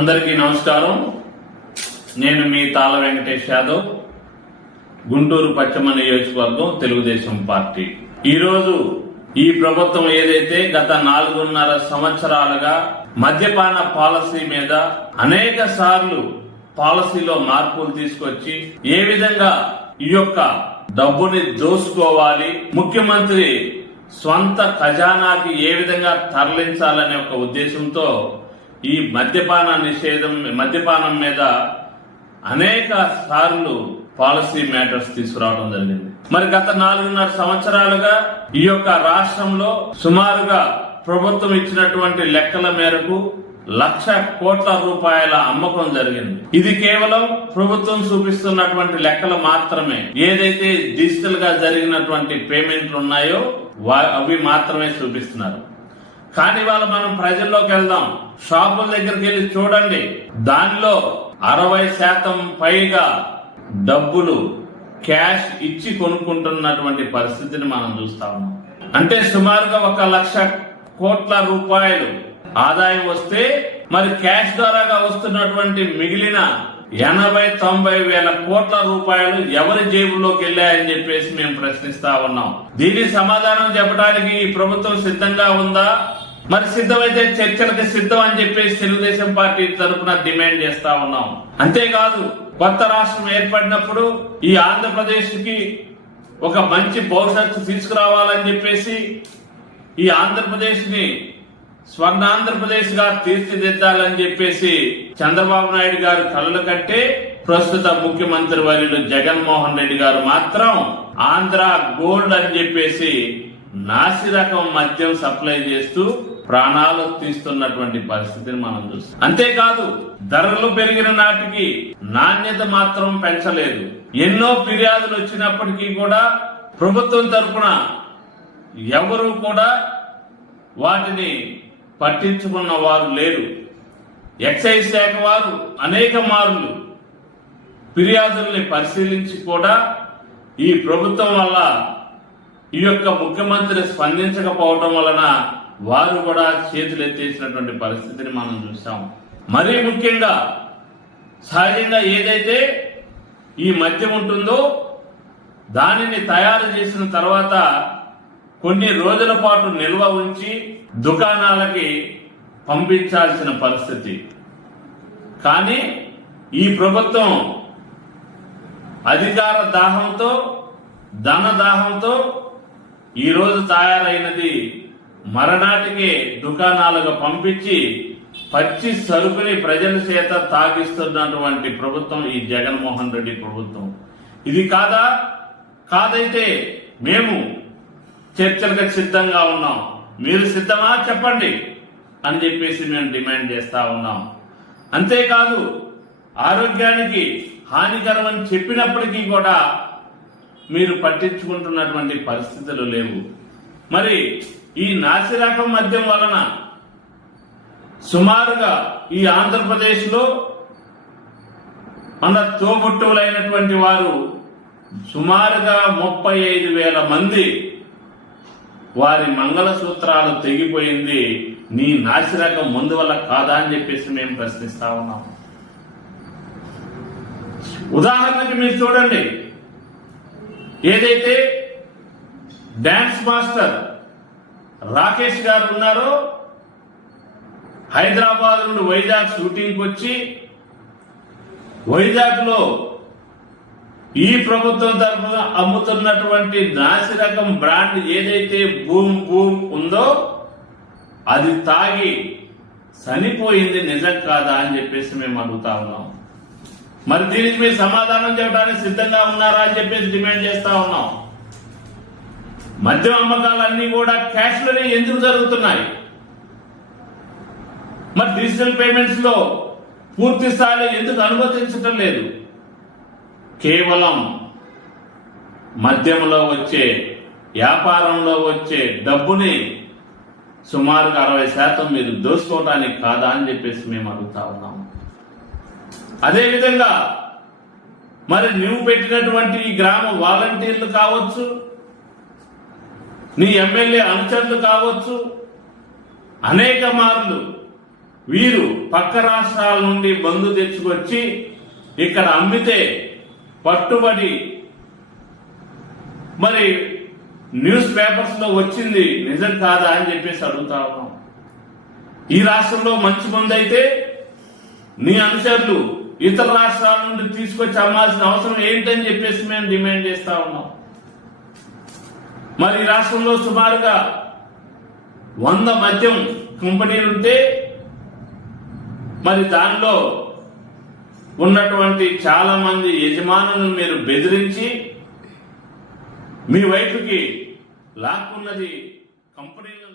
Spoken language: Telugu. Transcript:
అందరికీ నమస్కారం. నేను మీ తాళ వెంకటేష్ యాదవ్, గుంటూరు పశ్చిమ నియోజకవర్గం, తెలుగుదేశం పార్టీ. ఈరోజు ఈ ప్రభుత్వం ఏదైతే గత 4.5 సంవత్సరాలుగా మద్యపాన పాలసీ మీద అనేక సార్లు పాలసీలో మార్పులు తీసుకొచ్చి ఏ విధంగా ఈ యొక్క డబ్బుని దోసుకోవాలి, ముఖ్యమంత్రి స్వంత ఖజానాకి ఏ విధంగా తరలించాలనే ఒక ఉద్దేశంతో ఈ మద్యపానం మీద అనేక సార్లు పాలసీ మ్యాటర్స్ తీసుకురావడం జరిగింది. మరి గత 4.5 సంవత్సరాలుగా ఈ యొక్క రాష్ట్రంలో సుమారుగా ప్రభుత్వం ఇచ్చినటువంటి లెక్కల మేరకు 1,00,000 కోట్ల రూపాయల అమ్మకం జరిగింది. ఇది కేవలం ప్రభుత్వం చూపిస్తున్నటువంటి లెక్కలు మాత్రమే. ఏదైతే డిజిటల్ గా జరిగినటువంటి పేమెంట్లు ఉన్నాయో అవి మాత్రమే చూపిస్తున్నారు. కానీ వాళ్ళ మనం ప్రజల్లోకి వెళ్దాం, షాపుల దగ్గరికి వెళ్ళి చూడండి, దానిలో 60% పైగా డబ్బులు క్యాష్ ఇచ్చి కొనుక్కుంటున్నటువంటి పరిస్థితిని మనం చూస్తా ఉన్నాం. అంటే సుమారుగా 1,00,000 కోట్ల రూపాయలు ఆదాయం వస్తే మరి క్యాష్ ద్వారాగా వస్తున్నటువంటి మిగిలిన 80-90 వేల కోట్ల రూపాయలు ఎవరి జేబుల్లోకి వెళ్ళాయని చెప్పేసి మేము ప్రశ్నిస్తా ఉన్నాం. దీనికి సమాధానం చెప్పడానికి ఈ ప్రభుత్వం సిద్ధంగా ఉందా? మరి సిద్ధమైతే చర్చలకు సిద్ధం అని చెప్పేసి తెలుగుదేశం పార్టీ తరఫున డిమాండ్ చేస్తా ఉన్నాం. అంతేకాదు, కొత్త రాష్ట్రం ఏర్పడినప్పుడు ఈ ఆంధ్రప్రదేశ్ కి ఒక మంచి భవిష్యత్తు తీసుకురావాలని చెప్పేసి ఈ ఆంధ్రప్రదేశ్ ని స్వర్ణాంధ్రప్రదేశ్ గా తీర్చిదిద్దాలని చెప్పేసి చంద్రబాబు నాయుడు గారు కలలు కట్టే ప్రస్తుత ముఖ్యమంత్రి వర్యులు జగన్మోహన్ రెడ్డి గారు మాత్రం ఆంధ్ర గోల్డ్ అని చెప్పేసి నాసిరకం మద్యం సప్లై చేస్తూ ప్రాణాలు తీస్తున్నటువంటి పరిస్థితిని మనం చూస్తాం. అంతేకాదు, ధరలు పెరిగిన నాటికి నాణ్యత మాత్రం పెంచలేదు. ఎన్నో ఫిర్యాదులు వచ్చినప్పటికీ కూడా ప్రభుత్వం తరఫున ఎవరు కూడా వాటిని పట్టించుకున్న వారు లేరు. ఎక్సైజ్ శాఖ వారు అనేక మార్లు ఫిర్యాదుల్ని పరిశీలించి కూడా ఈ ప్రభుత్వం వల్ల ఈ యొక్క ముఖ్యమంత్రి స్పందించకపోవడం వలన వారు కూడా చేతులు ఎత్తేసినటువంటి పరిస్థితిని మనం చూసాం. మరీ ముఖ్యంగా సహజంగా ఏదైతే ఈ మద్యం ఉంటుందో దానిని తయారు చేసిన తర్వాత కొన్ని రోజుల పాటు నిల్వ ఉంచి దుకాణాలకి పంపించాల్సిన పరిస్థితి. కానీ ఈ ప్రభుత్వం అధికార దాహంతో, ధన దాహంతో ఈరోజు తయారైనది మరనాటికి దుకాణాలకు పంపించి పచ్చి సరుకుని ప్రజల చేత తాగిస్తున్నటువంటి ప్రభుత్వం ఈ జగన్మోహన్ రెడ్డి ప్రభుత్వం. ఇది కాదా? కాదైతే మేము చర్చలకు సిద్ధంగా ఉన్నాం. మీరు సిద్ధమా చెప్పండి అని చెప్పేసి మేము డిమాండ్ చేస్తా ఉన్నాం. అంతేకాదు, ఆరోగ్యానికి హానికరం అని చెప్పినప్పటికీ కూడా మీరు పట్టించుకుంటున్నటువంటి పరిస్థితులు లేవు. మరి ఈ నాసిరకం మద్యం వలన సుమారుగా ఈ ఆంధ్రప్రదేశ్ లో మన తోబుట్టువులైనటువంటి వారు సుమారుగా 35,000 మంది వారి మంగళసూత్రాలు తెగిపోయింది నీ నాసిరకం మందు వల్ల కాదా అని చెప్పేసి మేము ప్రశ్నిస్తా ఉన్నాం. ఉదాహరణకి మీరు చూడండి, ఏదైతే డాన్స్ మాస్టర్ రాకేష్ గారు ఉన్నారో, హైదరాబాద్ నుండి వైజాగ్ షూటింగ్ వచ్చి వైజాగ్ లో ఈ ప్రభుత్వం తరఫున అమ్ముతున్నటువంటి నాసిరకం బ్రాండ్ ఏదైతే బూమ్ బూమ్ ఉందో అది తాగి చనిపోయింది, నిజం కాదా అని చెప్పేసి మేము అడుగుతా ఉన్నాం. మరి దీనికి మీరు సమాధానం చెప్పడానికి సిద్ధంగా ఉన్నారా అని చెప్పేసి డిమాండ్ చేస్తా ఉన్నాం. మద్యం అమ్మకాలన్నీ కూడా క్యాష్ లోనే ఎందుకు జరుగుతున్నాయి? మరి డిజిటల్ పేమెంట్స్ లో పూర్తి స్థాయిలో ఎందుకు అనుమతించడం లేదు? కేవలం మద్యంలో వచ్చే, వ్యాపారంలో వచ్చే డబ్బుని సుమారుగా 60% మీరు దోసుకోవడానికి కాదా అని చెప్పేసి మేము అడుగుతా ఉన్నాం. అదేవిధంగా మరి నువ్వు పెట్టినటువంటి ఈ గ్రామ వాలంటీర్లు కావచ్చు, నీ ఎమ్మెల్యే అనుచరులు కావచ్చు, అనేక మార్లు వీరు పక్క రాష్ట్రాల నుండి మందు తెచ్చుకొచ్చి ఇక్కడ అమ్మితే పట్టుబడి మరి న్యూస్ పేపర్స్ లో వచ్చింది నిజం కాదా అని చెప్పేసి అడుగుతా ఉన్నాం. ఈ రాష్ట్రంలో మంచి మందు అయితే నీ అనుచరులు ఇతర రాష్ట్రాల నుండి తీసుకొచ్చి అమ్మాల్సిన అవసరం ఏంటని చెప్పేసి మేము డిమాండ్ చేస్తా ఉన్నాం. మరి ఈ రాష్ట్రంలో సుమారుగా 100 మద్యం కంపెనీలుంటే మరి దానిలో ఉన్నటువంటి చాలా మంది యజమానులను మీరు బెదిరించి మీ వైపుకి లాక్కున్నది కంపెనీలు.